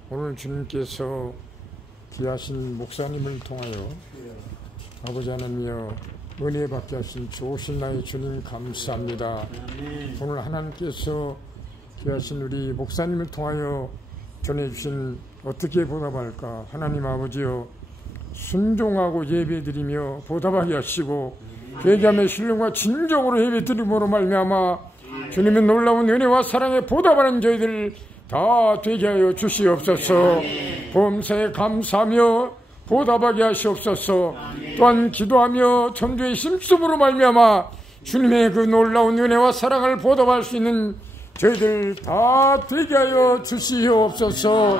오늘 주님께서 귀하신 목사님을 통하여 아버지 하나님이여 은혜 받게 하신 좋으신 나의 주님 감사합니다. 오늘 하나님께서 귀하신 우리 목사님을 통하여 전해주신 어떻게 보답할까? 하나님 아버지여 순종하고 예배드리며 보답하게 하시고 회개하며 신령과 진정으로 예배드림으로 말미암아 주님의 놀라운 은혜와 사랑에 보답하는 저희들 다 되게 하여 주시옵소서. 범사에 감사하며 보답하게 하시옵소서. 또한 기도하며 전도의 심습으로 말미암아 주님의 그 놀라운 은혜와 사랑을 보답할 수 있는 저희들 다 되게 하여 주시옵소서.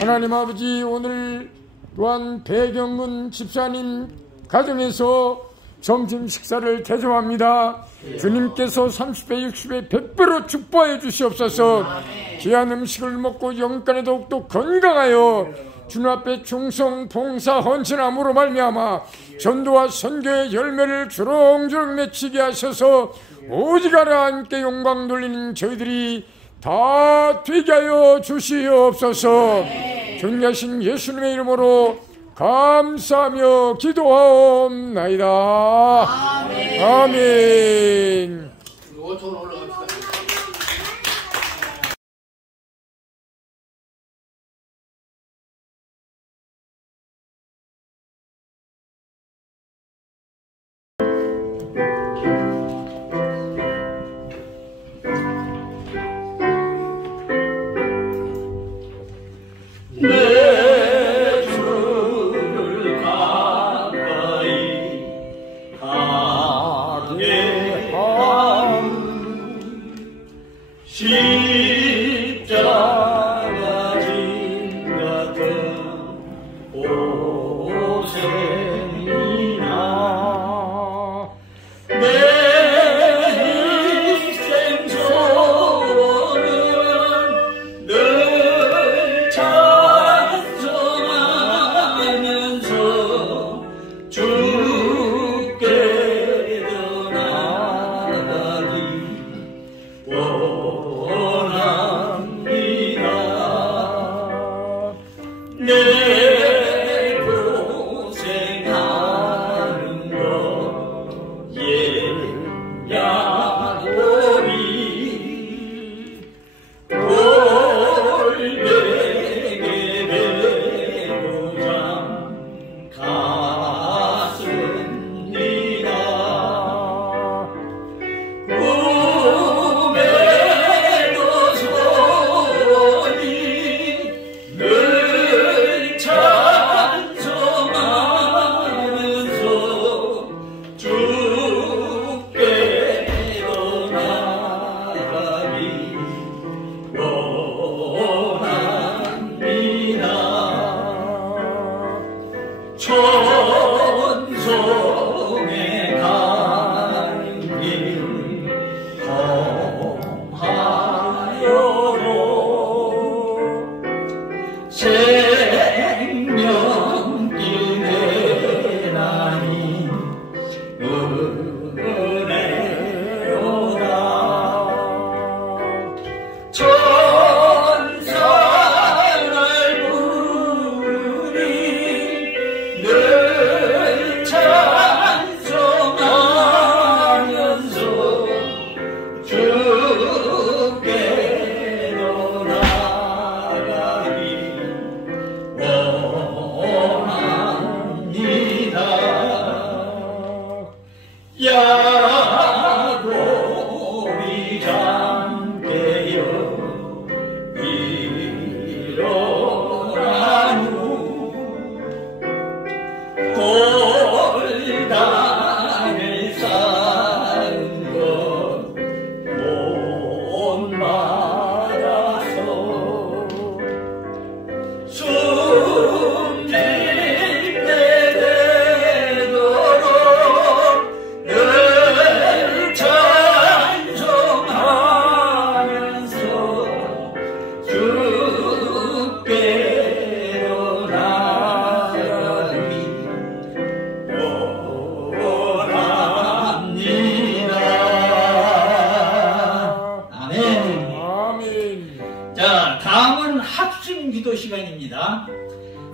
하나님 아버지, 오늘 또한 배경근 집사님 가정에서 점심 식사를 대접합니다. 주님께서 30배 60배 100배로 축복해 주시옵소서. 귀한 음식을 먹고 영간에 더욱더 건강하여 주님 앞에 충성 봉사 헌신함으로 말미암아 전도와 선교의 열매를 주렁주렁 맺히게 하셔서 오직 하나님께 영광 돌리는 저희들이 다 되게 하여 주시옵소서. 존귀하신 예수님의 이름으로 감사하며 기도하옵나이다. 아멘. 아멘. 5천 올라갑시다.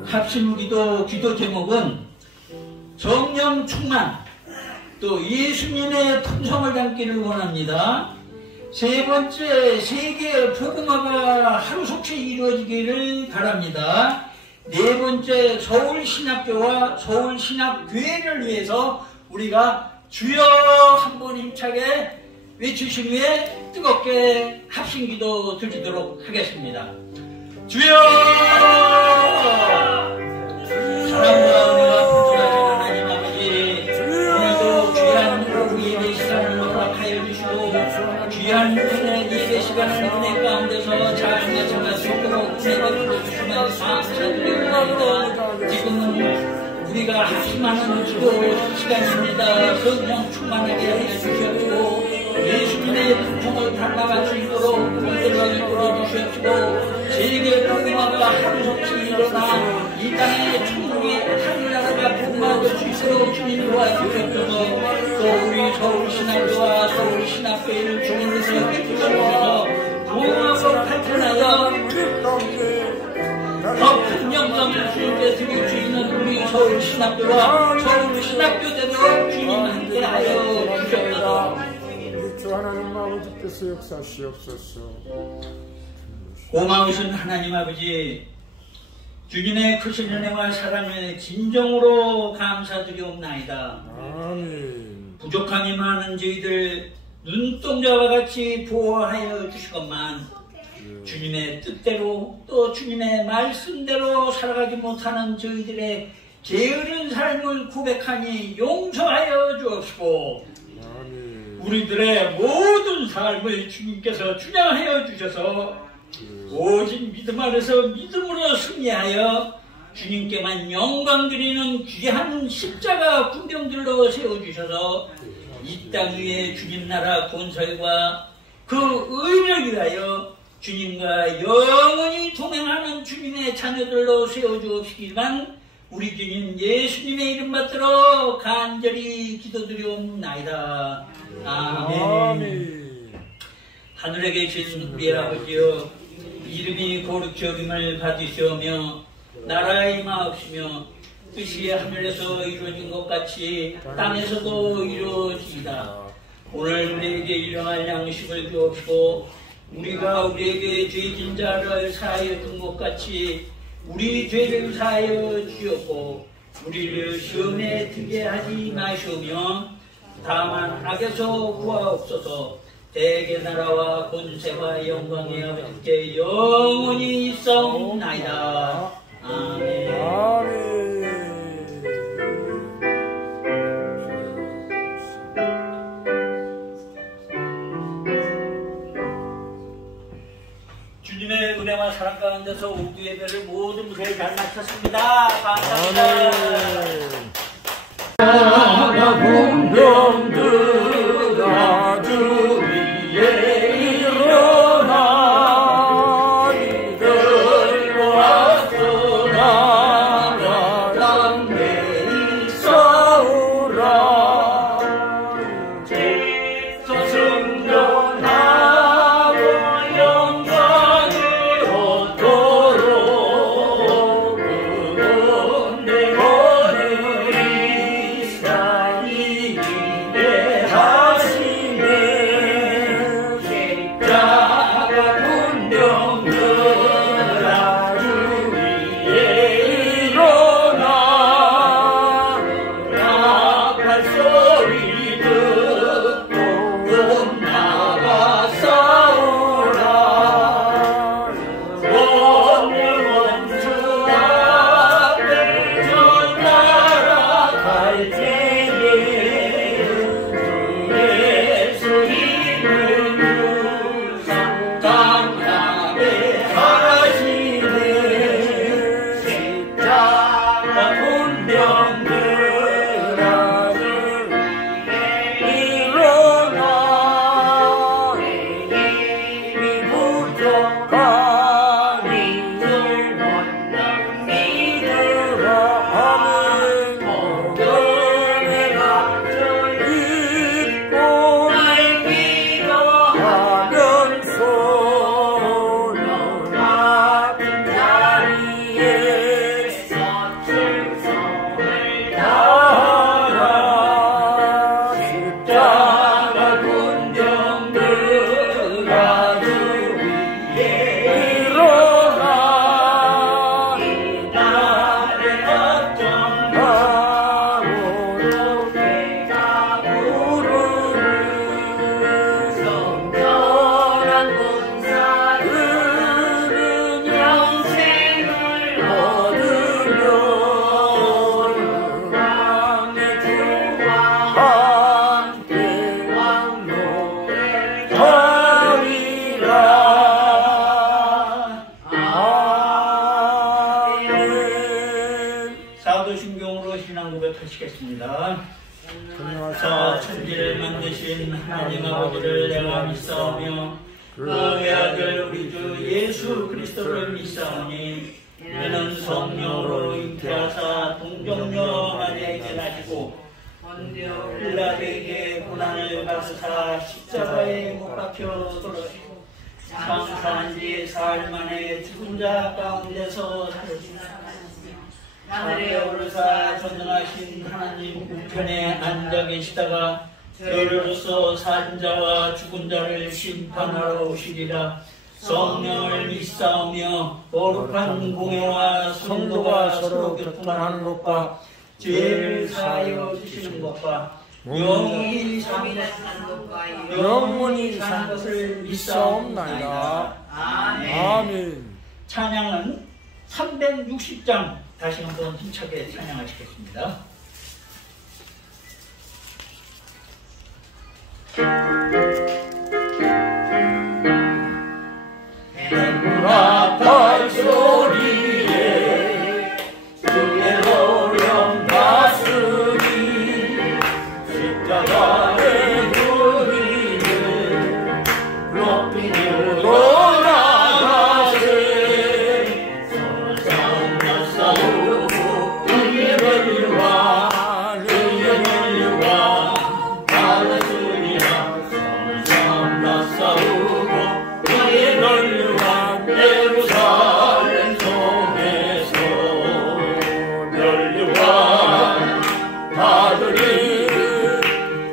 합심기도 기도 제목은 성령 충만, 또 예수님의 품성을 담기를 원합니다. 세 번째, 세계 복음화가 하루속히 이루어지기를 바랍니다. 네 번째, 서울신학교와 서울신학교회를 위해서 우리가 주여 한번 힘차게 외치신 후에 뜨겁게 합심기도 드리도록 하겠습니다. 주여! 사랑과 은혜가 풍성하신 하나님 아버지, 오늘도 귀한 우리 예배 시간을 허락하여 주시고 귀한 예배 시간을 은혜 가운데서 잘 마쳐갈 수 있도록 은혜가 주시면 감사드립니다. 지금은 우리가 합심하는 기도 시간입니다. 성령 충만하게 하여 주시옵시고 예수님의 품성을 닮아갈 수 있도록 우리들을 이끌어 주시옵시고 세계 복음화가 하루속히 일어나 이 땅에 천국이 하늘나라가 복음화될 수 있도록 주님 도와주시옵소서. 또 우리 서울신학교와 서울신학교를 주님께서 이끌어주셔서 복음화로 발전하여 더 큰 영광을 주님께 드릴 수 있는 우리 서울신학교와 서울신학교대로 주님 함께하여 주시옵소서. 주 하나님 아버지께서 역사하시옵소서. 고마우신 하나님 아버지, 주님의 크신 은혜와 사랑을 진정으로 감사드리옵나이다. 아멘. 부족함이 많은 저희들 눈동자와 같이 보호하여 주시건만 주님의 뜻대로 또 주님의 말씀대로 살아가지 못하는 저희들의 게으른 삶을 고백하니 용서하여 주옵시고 우리들의 모든 삶을 주님께서 주장하여 주셔서 오직 믿음 아래서 믿음으로 승리하여 주님께만 영광 드리는 귀한 십자가 군병들로 세워주셔서 이 땅 위에 주님 나라 건설과 그 의를 위하여 주님과 영원히 동행하는 주님의 자녀들로 세워주옵시기만 우리 주님 예수님의 이름 받들어 간절히 기도드리옵나이다. 아멘. 하늘에 계신 우리 아버지여, 이름이 거룩히 여김을 받으시오며 나라의 임하옵시며 뜻이 하늘에서 이루어진 것 같이 땅에서도 이루어지이다. 오늘 우리에게 일용할 양식을 주옵시고 우리가 우리에게 죄진 자를 사하여 준 것 같이 우리 죄를 사하여 주옵고 우리를 시험에 들게 하지 마시오며 다만 악에서 구하옵소서. 대개 나라와 권세와 영광이 아버지께 영원히 있사옵나이다. 아멘. 아멘. 주님의 은혜와 사랑 가운데서 우주 예배를 모든 무대에 잘 마쳤습니다. 감사합니다. 분병들아 주 위에 일어나 이들과 떠나가란 내 싸우라 승전하고 영광을 얻도록 그건 내 오늘이 이게 하시네 십자가 군병들아 주 위에 일어나 나팔 소리 듣고 나가 싸우라 오늘 원주 앞에 저 따라갈 때에 예수님을 유상 강하게 하시네 십자가 군병들아 주 하시겠습니다. 자, 천지를 만드신 하나님 아버지를 내가 믿사오며 그의 아들 우리 주 예수 그리스도를 믿사오니 이는 성령으로 잉태하사 동정녀 마리아에게 나시고 빌라도에게 고난을 받으사 십자가에 못 박혀 돌아가시고 장사한 지 사흘 만에 죽은 자 가운데서 살으시며 하늘에 오르사 전능하신 하나님 우편에 앉아 계시다가 죄로서 산 자와 죽은 자를 심판하러 오시리라. 성령을 믿사오며 거룩한 공회와 성도가 서로 교통하는 것과 죄를 사하여 주시는 것과 영원히 사는 것을 믿사옵나이다. 아멘. 찬양은 360장 다시 한번 힘차게 찬양하시겠습니다. 나팔 소리에 그의 노령 가슴이 십자가의 누리는 높이 늘어나가세 서로 싸우고 그의 권리와 받았으리라. 서로 싸우고 그의 권리와 예루살렘 성에서 멸류관 가들이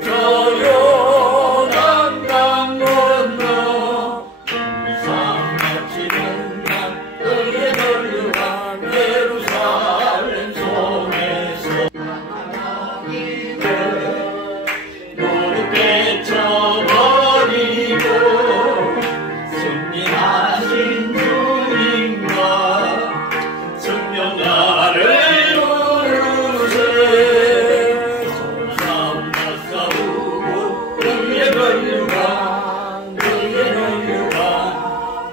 저 요단 강 건너 이상 마치는 날 그의 멸류관 예루살렘 성에서 모두 뺏어버리고 승리하신 주님과 승명나를 부르세. 싸움 다 싸우고 그의 권류가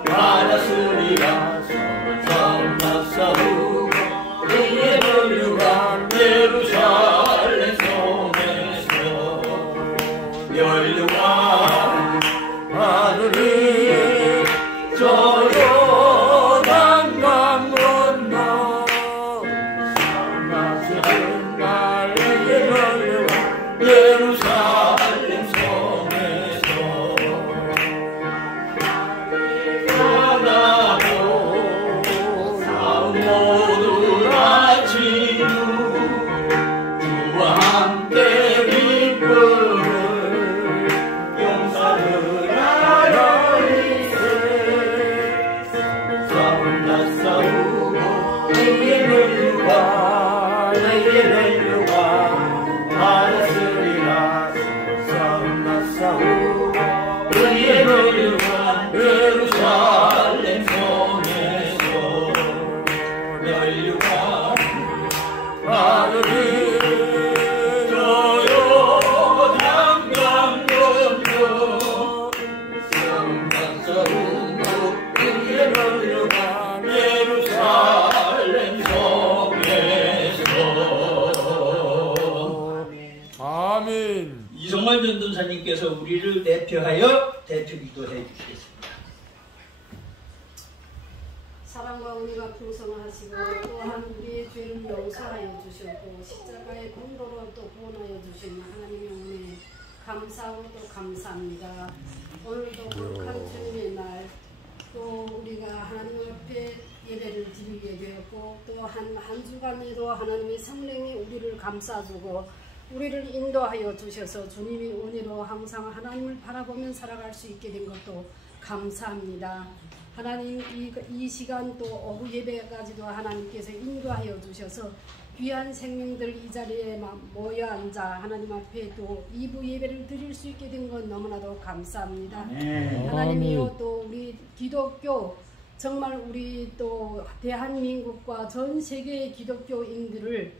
받았으리라. 싸움 다 싸우고 그의 권류가 예루살렘 성에서 멸류관 하늘이 저 요단 강 건너 마치는 날 예루살렘 성에서 떠나고 모두 같이 주와 함께 기쁨을 용서를 하여 싸움 다 싸우고 그의 권류가 받았으리라. 싸움 다 싸우고 그의 권류가 예루살렘 성에서 멸류관 하늘이 저 요단 강 건너 싸움 다 싸우고 그의 권류가 예루살렘 성에서. 아멘. 이성만 전도사님께서 우리를 대표하여 대표기도 해주시겠습니다. 사랑과 은혜가 풍성하시고 또한 우리의 죄를 용서하여 주셨고 십자가의 공로로 또 구원하여 주신 하나님의 은혜 감사하고 또 감사합니다. 오늘도 거룩한 주님의 날 또 우리가 하나님 앞에 예배를 드리게 되었고 또 한 주간에도 하나님의 성령이 우리를 감싸주고 우리를 인도하여 주셔서 주님의 은혜로 항상 하나님을 바라보며 살아갈 수 있게 된 것도 감사합니다. 하나님 이 시간 또 오후 예배까지도 하나님께서 인도하여 주셔서 귀한 생명들 이 자리에 모여 앉아 하나님 앞에 또 2부 예배를 드릴 수 있게 된 건 너무나도 감사합니다. 하나님이요 또 우리 기독교 정말 우리 또 대한민국과 전 세계의 기독교인들을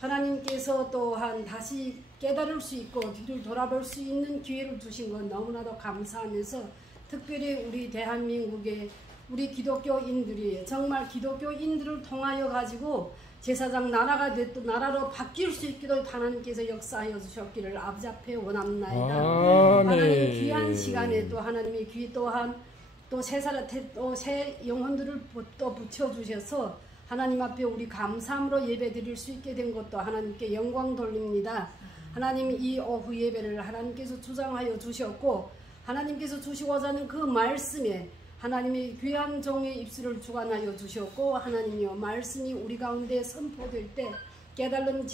하나님께서 또한 다시 깨달을 수 있고 뒤를 돌아볼 수 있는 기회를 주신 건 너무나도 감사하면서 특별히 우리 대한민국의 우리 기독교인들이 정말 기독교인들을 통하여 가지고 제사장 나라가 또 나라로 바뀔 수 있기도 하나님께서 역사하여 주셨기를 아버지 앞에 원합나이다. 하나님 귀한 시간에 또 하나님의 귀 또한 또 새 영혼들을 또 붙여주셔서 하나님 앞에 우리 감사함으로 예배 드릴 수 있게 된 것도 하나님께 영광 돌립니다. 하나님 이 오후 예배를 하나님께서 주장하여 주셨고 하나님께서 주시고자 하는 그 말씀에 하나님의 귀한 종의 입술을 주관하여 주셨고 하나님이여 말씀이 우리 가운데 선포될 때 깨달은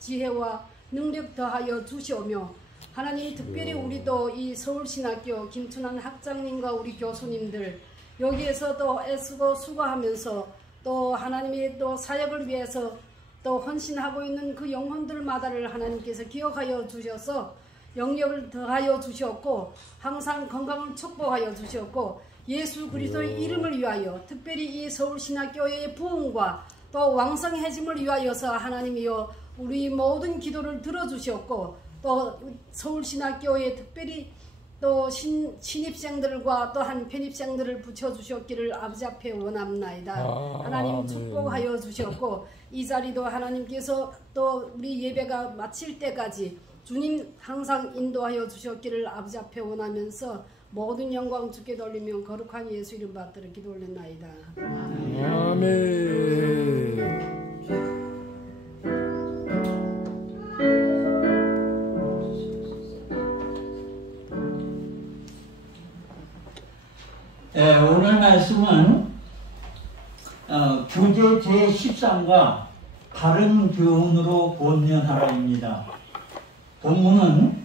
지혜와 능력 더하여 주시오며 하나님 특별히 우리도 이 서울신학교 김춘환 학장님과 우리 교수님들 여기에서 또 애쓰고 수고하면서 또 하나님의 또 사역을 위해서 또 헌신하고 있는 그 영혼들마다를 하나님께서 기억하여 주셔서 영역을 더하여 주셨고 항상 건강을 축복하여 주셨고 예수 그리스도의 이름을 위하여 특별히 이 서울신학교의 부흥과 또 왕성해짐을 위하여서 하나님이여 우리 모든 기도를 들어주셨고 또 서울신학교에 특별히 또 신입생들과 또한 편입생들을 붙여주셨기를 아버지 앞에 원합나이다. 하나님 축복하여 주셨고 이 자리도 하나님께서 또 우리 예배가 마칠 때까지 주님 항상 인도하여 주셨기를 아버지 앞에 원하면서 모든 영광 주께 돌리며 거룩한 예수 이름 받들어 기도 올렸나이다. 아멘. 오늘 말씀은 교재 제13과 바른 교훈으로 권면하라입니다. 본문은